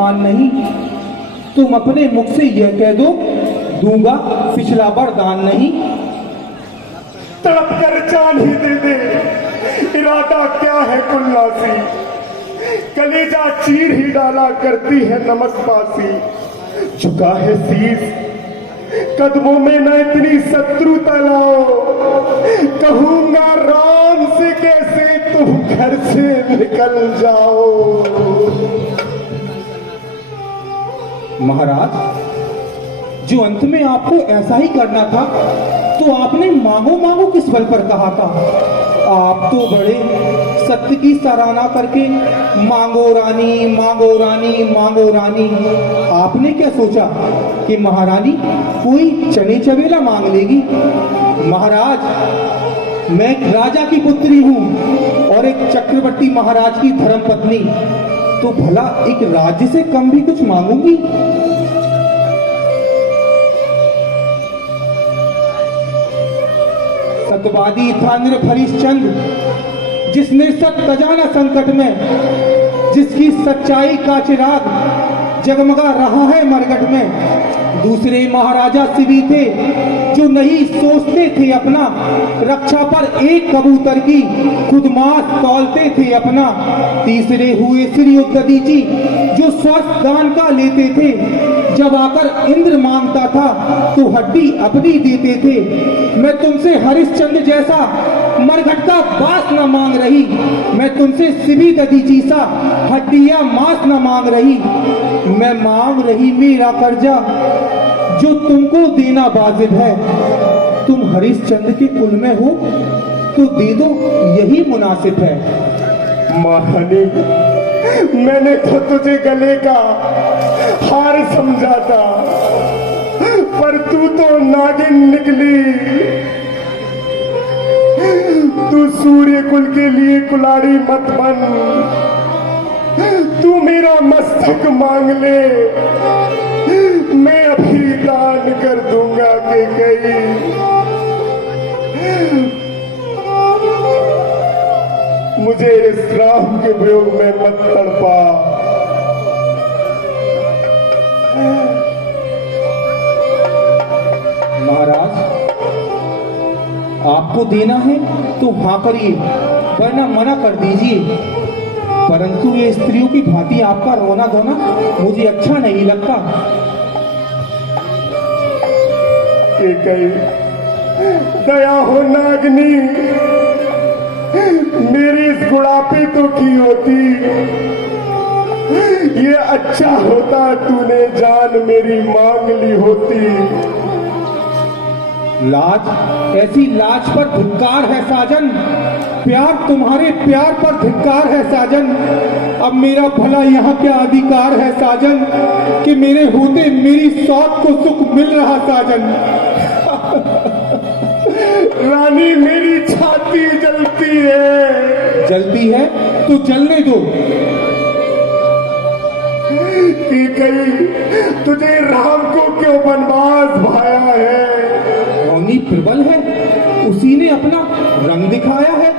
सम्मान नहीं। तुम अपने मुख से यह कह दो, दूंगा पिछला वरदान नहीं। तड़प कर जान ही दे दे, इरादा क्या है कुल्लासी, कलेजा चीर ही डाला करती है नमक पासी। झुका है शीश कदमों में न इतनी शत्रुता लाओ, कहूंगा राम से कैसे तुम घर से निकल जाओ। महाराज, जो अंत में आपको ऐसा ही करना था तो आपने मांगो मांगो किस बल पर कहा था? आप तो बड़े सत्य की सराहना करके मांगो रानी, मांगो रानी, मांगो रानी। आपने क्या सोचा कि महारानी कोई चने चवेला मांग लेगी? महाराज, मैं एक राजा की पुत्री हूं और एक चक्रवर्ती महाराज की धर्मपत्नी, तो भला एक राज्य से कम भी कुछ मांगूंगी? सत्यवादी था हरिश्चंद्र, जिसने सत्य जाना संकट में, जिसकी सच्चाई का चिराग जगमगा रहा है मरकट में। दूसरे महाराजा शिवी थे जो नहीं सोचते थे अपना, रक्षा पर एक कबूतर की खुद मात तौलते थे अपना। तीसरे हुए श्री उद्दती जो स्वस्थ दान का लेते थे, जब आकर इंद्र मांगता था तो हड्डी अपनी देते थे। मैं तुमसे हरिश्चंद्र जैसा मरघट का बास न मांग रही, मैं तुमसे शिवी दधीची सा हड्डियां मांस न मांग रही। मैं मांग रही मेरा कर्जा जो तुमको देना वाजिब है। तुम हरिश्चंद्र के कुल में हो तो दे दो, यही मुनासिब है। महारानी, मैंने तो तुझे गले का हार समझा था, पर तू तो नागिन निकली। तू सूर्य कुल के लिए कुलाड़ी मत बन, तू मेरा मस्तक मांग ले, मैं अभी दान कर दूंगा कि कहीं। मुझे इस राम के वियोग में मत तड़पा। महाराज, आपको देना है तो हाँ करिए, वरना मना कर दीजिए। परंतु ये स्त्रियों की भांति आपका रोना धोना मुझे अच्छा नहीं लगता। कि कहीं दया हो नागनी, मेरी इस बुढ़ापे तो की होती, ये अच्छा होता तूने जान मेरी मांग ली होती। लाज, ऐसी लाज पर धिक्कार है साजन, प्यार तुम्हारे प्यार पर धिक्कार है साजन। अब मेरा भला यहाँ क्या अधिकार है साजन कि मेरे होते मेरी सौत को सुख मिल रहा साजन। रानी, मेरी छाती जलती है। जलती है तो जलने दो। कि कहीं तुझे राम को क्यों वनवास भाया है? मौनी प्रबल है, उसी ने अपना रंग दिखाया है।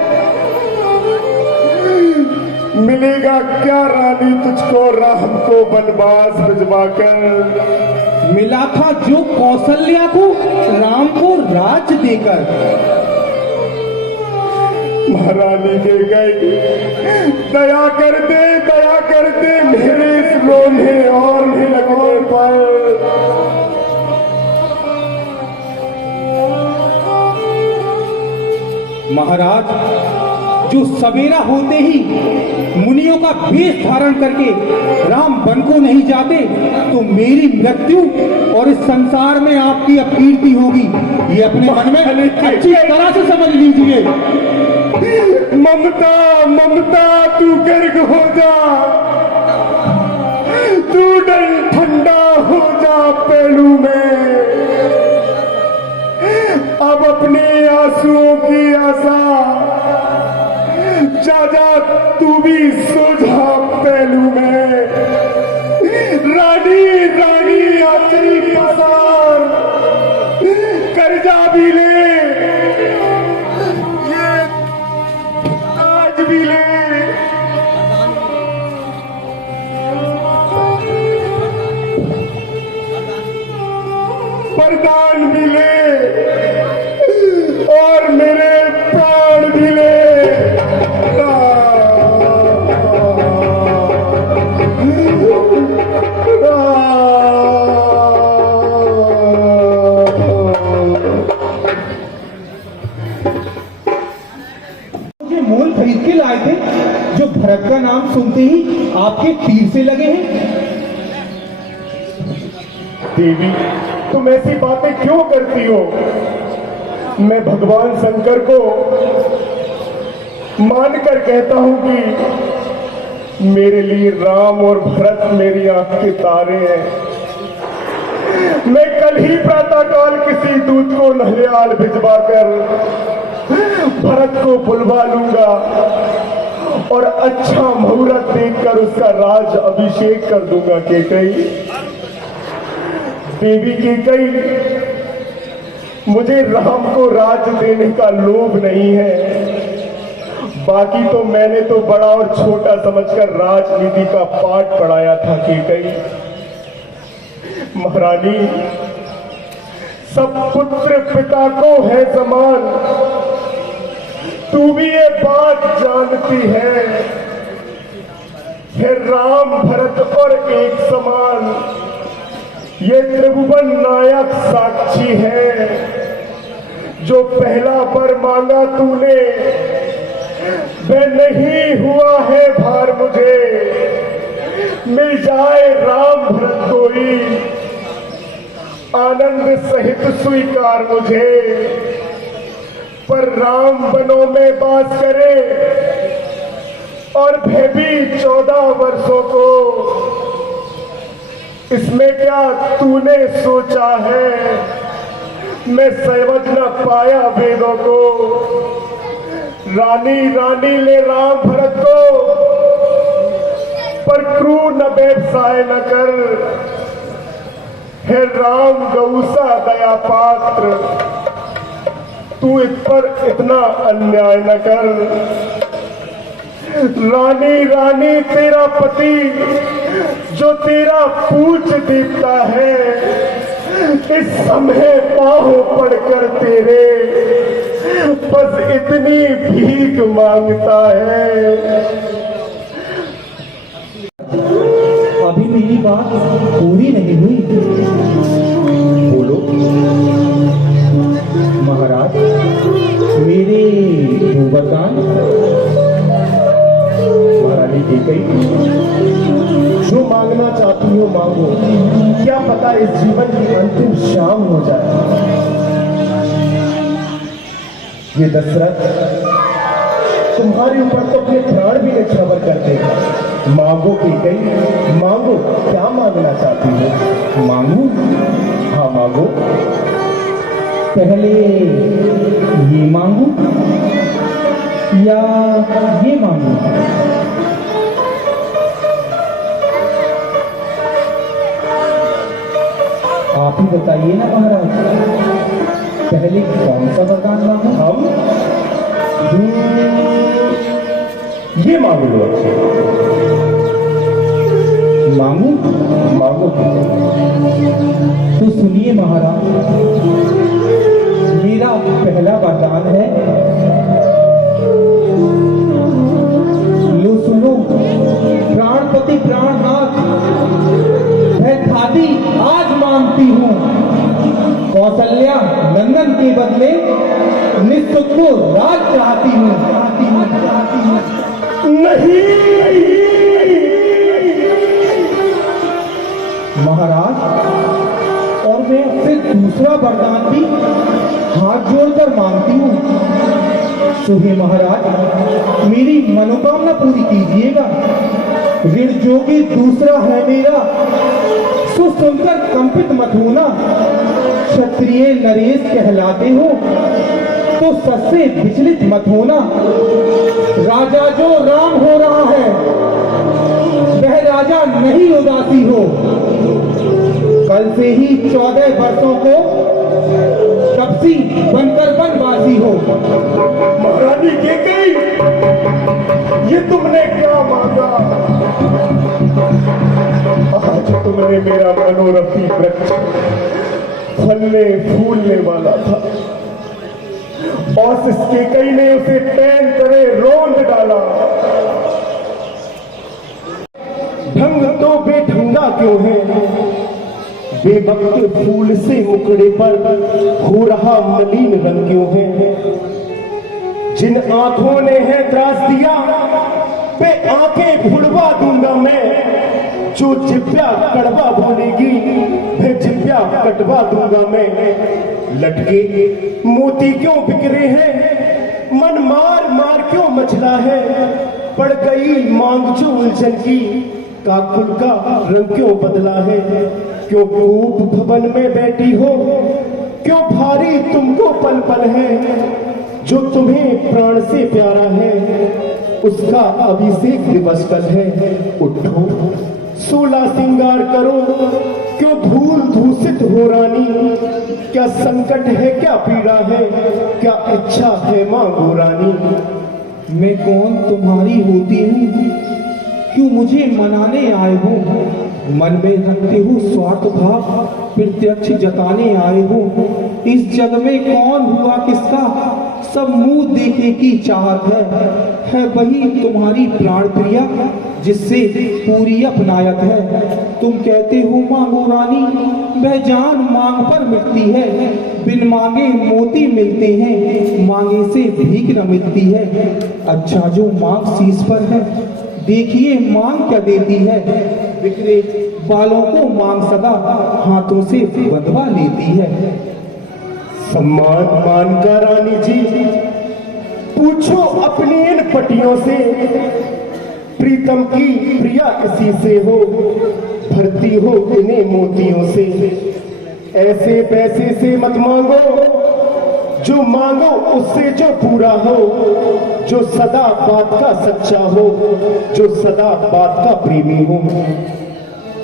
मिलेगा क्या रानी तुझको राम को वनवास भिजवाकर? मिला था जो कौशल्या को राम को राज देकर। महारानी के गई, दया कर दे मेरे इस रोने और भी लगने पर। महाराज, जो सवेरा होते ही मुनियों का भेष धारण करके राम वन को नहीं जाते तो मेरी मृत्यु और इस संसार में आपकी अपकीर्ति होगी, ये अपने मन में अच्छी तरह से समझ लीजिए। ममता ममता तू गर्ग हो जा, तू डर ठंडा हो जा पहलू में। अब अपने आंसुओं की आशा जा तू भी सो जा पहलू में। रानी रानी आचरी पसार, कर्जा भी ले, ये आज भी ले। वरदान भी ले और मेरे प्राण भी ले। मुझे मोल खरीद के लाए थे जो भरत का नाम सुनते ही आपके तीर से लगे हैं। देवी, तुम ऐसी बातें क्यों करती हो? मैं भगवान शंकर को मानकर कहता हूं कि मेरे लिए राम और भरत मेरी आंख के तारे हैं। मैं कल ही प्रातःकाल किसी दूत को नहलियाल भिजवाकर भरत को बुलवा लूंगा और अच्छा मुहूर्त देखकर उसका राज अभिषेक कर दूंगा। केकई, देवी केकई, मुझे राम को राज देने का लोभ नहीं है। बाकी तो मैंने तो बड़ा और छोटा समझकर राजनीति का पाठ पढ़ाया था। केकई महारानी, सब पुत्र पिता को है समान, तू भी ये बात जानती है। फिर राम भरत और एक समान, ये त्रिभुवन नायक साक्षी है। जो पहला वर मांगा तूने वह नहीं हुआ है भार मुझे। मिल जाए राम भरत कोई, आनंद सहित स्वीकार मुझे। पर राम वनों में वास करे और भय भी 14 वर्षों को, इसमें क्या तूने सोचा है? मैं समझ न पाया वेदों को। रानी रानी ले राम भरत को, पर क्रूर न व्यवसाय न कर। हे राम गौसा दया पात्र, तू इस पर इतना अन्याय न कर। रानी रानी तेरा पति जो तेरा पूछ दीपता है, इस समय बाहों पड़कर तेरे बस इतनी भीख मांगता है। अभी मेरी बात पूरी नहीं हुई। बोलो महाराज, मेरे वरदान। महारानी केकई, जो मांगना चाहती हो मांगो। क्या पता इस जीवन की अंतिम शाम हो जाए। ये दशरथ तुम्हारे ऊपर तो अपने प्राण भी न्यौछावर कर देगा। मांगो केकई, मांगो। क्या मांगना चाहती हो? मांगू? हाँ मांगो। पहले ये मांगू या ये मांगू? आप ही बताइए ना महाराज, पहले कौन सा वरदान मांगू? हम ये मांग लो। मांगू? मांगो तो सुनिए महाराज, मेरा पहला वरदान है। लो सुनो, प्राणपति प्राणनाथ, मैं खादी आज मांगती हूँ। कौशल्या नंदन के बदले निःसुख को राज चाहती हूँ। नहीं महाराज, और मैं आपसे दूसरा वरदान भी हाथ जोड़कर मांगती हूँ। तो हे महाराज, मेरी मनोकामना पूरी कीजिएगा। ऋण जो कि दूसरा है मेरा, सो सुनकर कंपित मत होना। क्षत्रिय नरेश कहलाते हो तो सच से विचलित मत होना। राजा जो राम हो रहा है, वह राजा नहीं उदासी हो। कल से ही 14 वर्षों को कपसी बनकर बनवासी हो। महारानी केकई, ये तुमने क्या मांगा? आज तुमने मेरा मनोरथी वृक्ष फलने फूलने वाला था और इसके कई ने उसे टैन करे रोंद डाला। ढंग तो बेढंगा क्यों है, बेवक्त फूल से मुकड़े पर हो रहा मलिन रंग क्यों है। जिन आंखों ने है त्रास दिया पे आंखें फुड़वा दूंगा मैं, जो जिब्या कड़वा बोलेगी फिर जिब्या कटवा दूंगा मैं। लटके मोती क्यों बिखरे हैं, मन मार मार क्यों मचला है, पड़ गई मांग जो उलझन की, काकुल का रंग क्यों बदला है। क्यों खूब भवन में बैठी हो, क्यों भारी तुमको पल पल है, जो तुम्हें प्राण से प्यारा है उसका अभिषेक दिवस कल है। उठो 16 श्रृंगार करो, क्यों धूल दूषित हो रानी, क्या संकट है क्या पीड़ा है, क्या इच्छा है मांगो रानी। मैं कौन तुम्हारी होती हूँ, क्यों मुझे मनाने आए हो, मन में रखते हो स्वार्थ भाव प्रत्यक्ष जताने आए हो। इस जग में कौन हुआ किसका, सब मुंह देखे की चाहत है वही तुम्हारी प्राण प्रिया जिससे पूरी अपनायत है। तुम कहते हो मांगो रानी, वह जान मांग पर मिटती है, बिन मांगे मोती मिलते हैं, मांगे से भीख न मिलती है। अच्छा जो मांग शीश पर है, देखिए मांग क्या देती है, बिखरे बालों को मांग सदा हाथों से बंधवा लेती है। सम्मान मान का रानी जी पूछो अपनी इन पटियों से, प्रीतम की प्रिया इसी से हो, भरती हो इन्हें मोतियों से। ऐसे पैसे से मत मांगो, जो मांगो उससे जो पूरा हो, जो सदा बात का सच्चा हो, जो सदा बात का प्रेमी हो।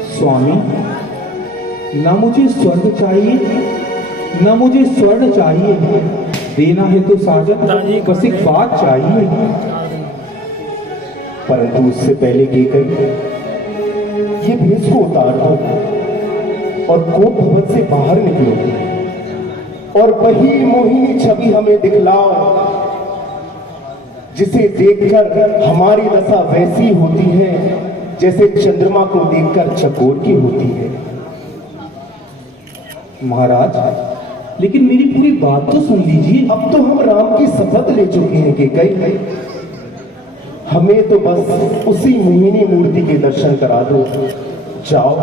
स्वामी, ना मुझे स्वर्ग चाहिए न मुझे स्वर्ण चाहिए, देना है तो साजन बस एक बात चाहिए। परंतु उससे पहले की गई ये भेष को उतार दो और कोप भवन से बाहर निकलो और वही मोहिनी छवि हमें दिखलाओ जिसे देखकर हमारी दशा वैसी होती है जैसे चंद्रमा को देखकर चकोर की होती है। महाराज, लेकिन मेरी पूरी बात तो सुन लीजिए। अब तो हम राम की शपथ ले चुके हैं कि कई हमें तो बस उसी मोहिनी मूर्ति के दर्शन करा दो। जाओ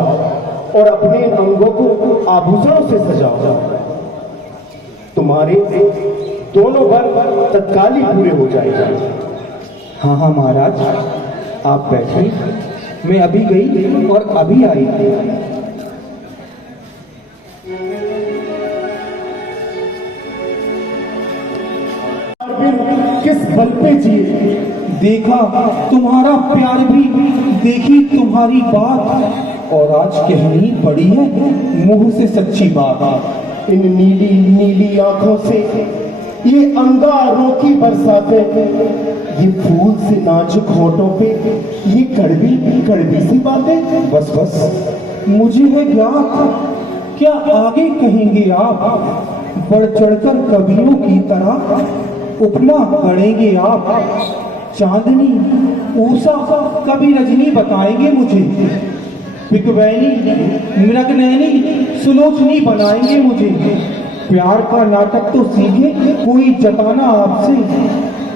और अपने अंगों को आभूषणों से सजाओ, तुम्हारे दोनों वर तत्काल ही पूरे हो जाएगा। हाँ हाँ महाराज, आप बैठिए, मैं अभी गई और अभी आई। किस बल पे जिए, देखा तुम्हारा प्यार भी, देखी तुम्हारी बात, और आज कहनी पड़ी है मुंह से सच्ची बात। इन नीली नीली आंखों से ये अंगारों की बरसाते, ये फूल से नाजुक होठों पे ये कड़वी कड़वी सी बातें। बस बस मुझे है ज्ञात, क्या आगे कहेंगे आप, बढ़ चढ़कर कवियों की तरह उपमा गढ़ेंगे आप। चांदनी ऊषा कभी रजनी बताएंगे मुझे, पिकवैनी मृगनयनी सुलोचनी बनाएंगे मुझे। प्यार का नाटक तो सीखे कोई जताना आपसे,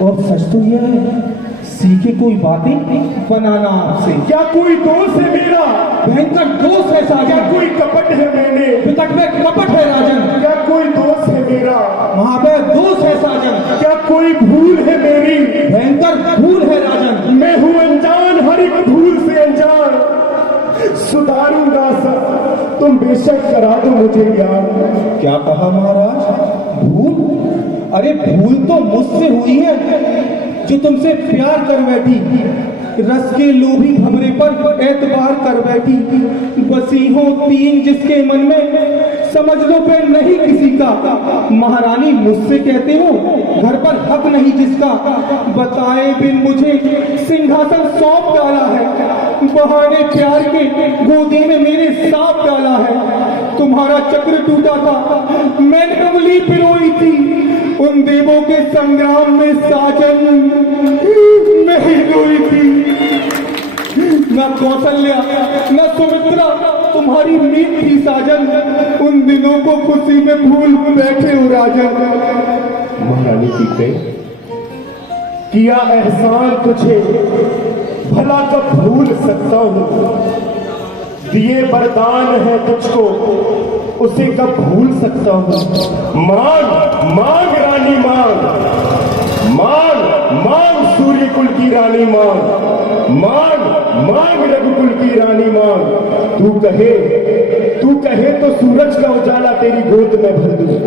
और सच तो यह है सीखे कोई बातें बनाना आपसे। क्या कोई दोष है मेरा, भयंकर दोष है साजन। क्या कोई कपट है मैंने, पितक में कपट है राजन। क्या कोई दोष है मेरा, महाबे दोष है साजन। क्या कोई भूल है मेरी, भयंकर भूल है राजन। मैं हूँ अनजान, हर एक भूल से अनजान, सुधारूंगा सब, तुम बेशक करा दो मुझे याद। क्या कहा महाराज, भूल? अरे भूल तो मुझसे हुई है जो तुमसे प्यार कर बैठी, रस के लोभी भंवरे पर एतबार कर बैठी। बसी हो तीन जिसके मन में, समझ लो फिर नहीं किसी का। महारानी मुझसे कहते हो घर पर हक नहीं जिसका, बताए बिन मुझे सिंहासन सौंप डाला है, बहाने प्यार के गोदी में मेरे सांप डाला है। तुम तुम्हारा चक्र टूटा था, मैंने उंगली पिरोई थी, उन देवों के संग्राम में साजन मैं ही रोई थी। न कौशल्या न सुमित्रा तुम्हारी मीत थी साजन, उन दिनों को खुशी में भूल बैठे हो राजन। महारानी सीते, किया एहसान तुझे भला कब भूल सकता हूँ, दिए वरदान है तुझको उसे कब भूल सकता हूँ। मांग मांग रानी मांग, मांग मांग सूर्य कुल की रानी मांग, मांग मांग रघुकुल की रानी मांग। तू कहे तो सूरज का उजाला तेरी गोद में भर दूं,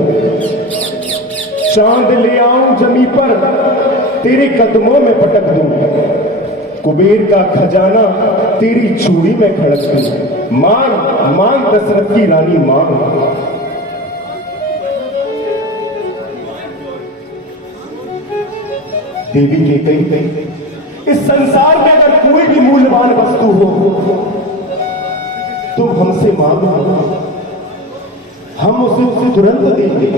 चांद ले आऊं जमी पर तेरे कदमों में पटक दूं, कुबेर का खजाना तेरी चूड़ी में खड़क दूं। मांग मांग दशरथ की रानी मांग। देवी के कई इस संसार में अगर कोई भी मूल्यवान वस्तु हो तुम हमसे मांगो, हम उसे तुरंत देंगे।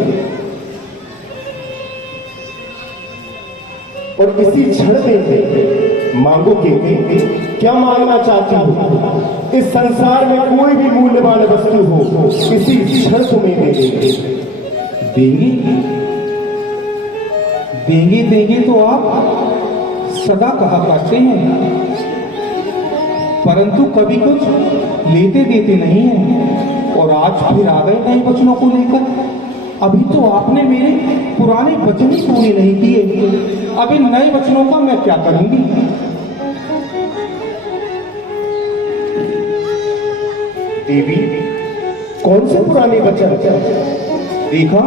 और इसी क्षण देंगे। मांगो के क्या मांगना चाहती हो? इस संसार में कोई भी मूल्यवान वस्तु हो इसी क्षण तुम्हें दे देंगे। देंगे देंगे देंगे तो आप सदा कहा करते हैं, परंतु कभी कुछ लेते देते नहीं हैं। और आज फिर आ गए नए वचनों को लेकर। अभी तो आपने मेरे पुराने वचन ही पूरे नहीं किए, अब इन नए वचनों का मैं क्या करूंगी? देवी, कौन से पुराने वचन? देखा,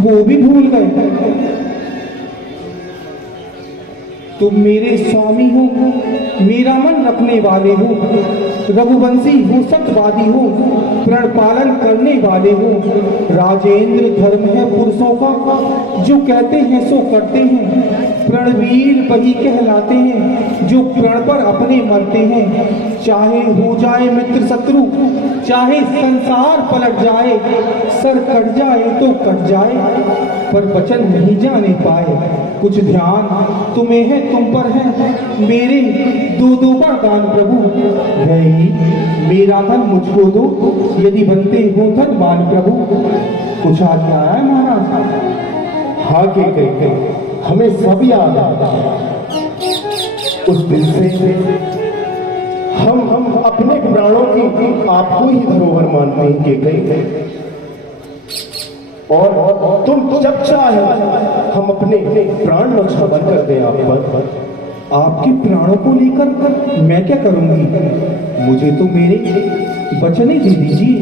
वो भी भूल गए। तुम मेरे स्वामी हो, मेरा मन रखने वाले हो, रघुवंशी हो, सत्यवादी हो, प्रण पालन करने वाले हो। राजेंद्र धर्म है पुरुषों का, जो कहते हैं सो करते हैं। प्रणवीर वही कहलाते हैं जो प्रण पर अपने मरते हैं। चाहे हो जाए मित्र शत्रु, चाहे संसार पलट जाए, सर कट जाए तो कट जाए, पर वचन नहीं जाने पाए। कुछ ध्यान तुम्हें है, तुम पर है मेरे दो वरदान प्रभु। वही मेरा धन मुझको दो, यदि बनते हो धनवान प्रभु। कुछ आज्ञा है महाराज? हाँ के हमें सब याद है। उस दिन से हम अपने प्राणों की आपको ही धरोहर मानते हैं के गए। और तुम जब चाहे हम अपने प्राण न्यौछावर कर दें आप पर। आपके प्राणों को लेकर मैं क्या करूंगी? मुझे तो मेरे वचन ही दे दीजिए।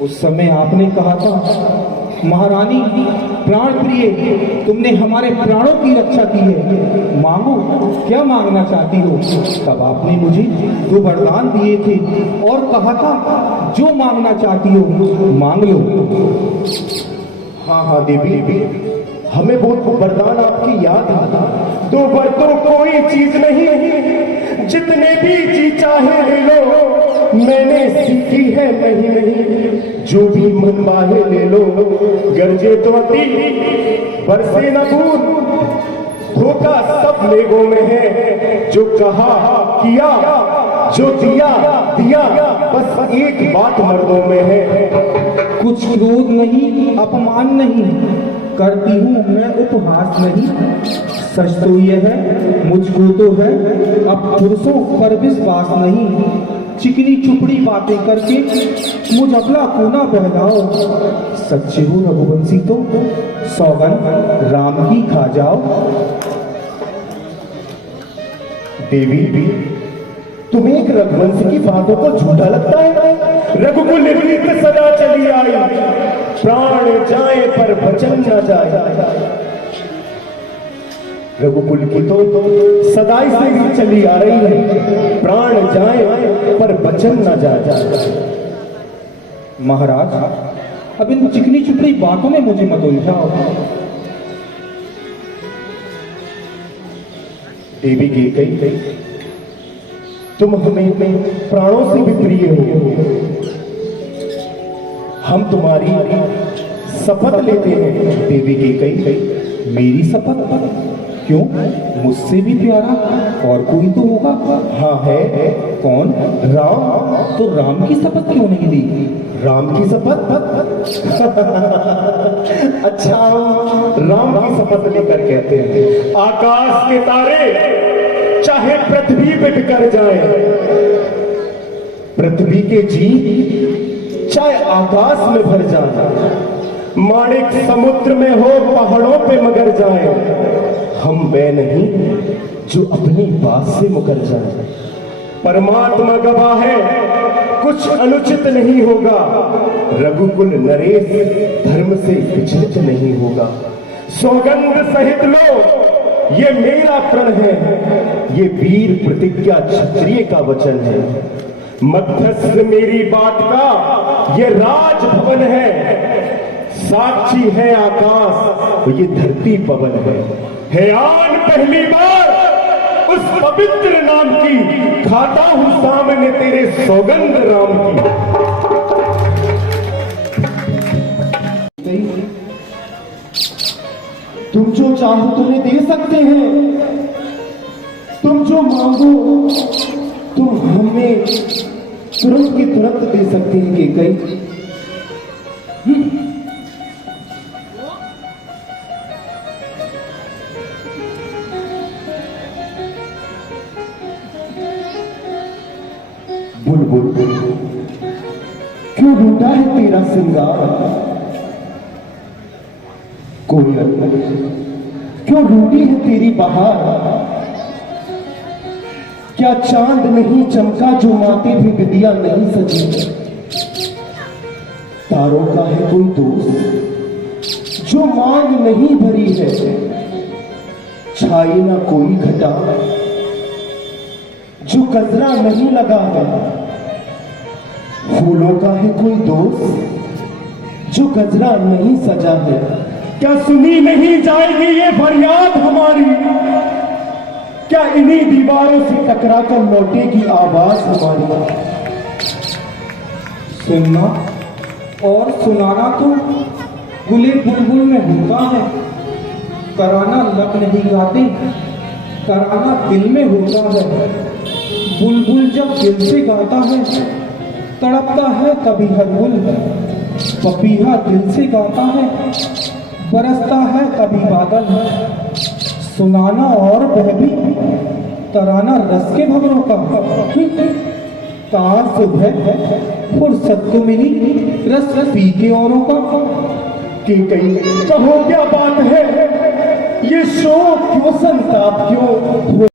उस समय आपने कहा था, महारानी प्राण प्रिय, तुमने हमारे प्राणों की रक्षा की है, मांगो क्या मांगना चाहती हो। तब आपने मुझे दो वरदान दिए थे और कहा था जो मांगना चाहती हो मांग लो। हाँ देवी, हमें वो वरदान आपकी याद है। दो वरदान कोई चीज नहीं, जितने भी जी चाहे ले लो, मैंने सीखी है नहीं, जो भी मन बाहे ले लो। गरजे तो अति बरसे न बूंद, धोखा सब लेगों में है। जो कहा किया, जो दिया दिया, बस एक बात मर्दों में है। कुछ क्रोध नहीं, अपमान नहीं, करती हूँ मैं उपहास नहीं। सच तो यह है मुझको तो है अब पुरुषों पर विश्वास नहीं। चिकनी चुपड़ी बातें करके मुझ अपना को ना बहलाओ। सच्चे हो रघुवंशी तो सौगन राम की खा जाओ। देवी, तुम्हें एक रघुवंश की बातों को झूठा लगता है? रघुकुल रीत सदा चली आई, प्राण जाए पर वचन न जाए। रघुकुल की तो सदाई से ही चली आ रही है, प्राण जाए पर वचन न जाए। महाराज, अब इन चिकनी चुपड़ी बातों में मुझे मत उलझाओ। देवी की कही तुम हमें प्राणों से भी प्रिय हो, हम तुम्हारी शपथ लेते हैं देवी की कई। मेरी शपथ? क्यों? मुझसे भी प्यारा और कोई तो होगा। हाँ है। कौन? राम। तो राम की शपथ क्यों नहीं ली? राम की शपथ? अच्छा, राम की शपथ लेकर कहते हैं आकाश के तारे चाहे पृथ्वी पे बिखर जाए, पृथ्वी के जीव चाहे आकाश में भर जाए, माणिक समुद्र में हो पहाड़ों पे मगर जाए, हम वे नहीं जो अपनी बात से मुकर जाए। परमात्मा गवाह है कुछ अनुचित नहीं होगा, रघुकुल नरेश धर्म से विचलित नहीं होगा। सौगंध सहित लो ये मेरा प्रण है, ये वीर प्रतिज्ञा क्षत्रिय का वचन है। मध्यस्थ मेरी बात का ये राजभवन है, साक्षी है आकाश ये धरती पवन है आन पहली बार उस पवित्र नाम की, खाता हूं सामने तेरे सौगंध राम की। तुम जो चाहो तुम्हें दे सकते हैं, तुम जो मांगो तुम हमें तुरंत की तुरंत दे सकते हैं कि कई। बुलबुल क्यों ढूंढा है तेरा श्रृंगार, कोयल क्यों ढूंढी है तेरी बहार, क्या चांद नहीं चमका जो माथे भी विदिया नहीं सजी, तारों का है कोई दोस्त जो मांग नहीं भरी है, छाई ना कोई घटा जो गजरा नहीं लगा है, फूलों का है कोई दोस्त जो गजरा नहीं सजा है, क्या सुनी नहीं जाएगी ये फरियाद हमारी, क्या इन्हीं दीवारों से टकरा कर लौटेगी आवाज हमारी। सुनना और सुनाना तो गुले बुलबुल में होता है, कराना लब नहीं गाते, कराना दिल में होता है। बुलबुल जब दिल से गाता है तड़पता है कभी हर गुल, पपीहा दिल से गाता है बरसता है कभी बादल। सुनाना और वह भी तराना रस के भवरों का, तार सुबह फुर्सत को मिली रस पी के औरों का। कि कहीं कहो क्या बात है ये शोक क्यों संताप क्यों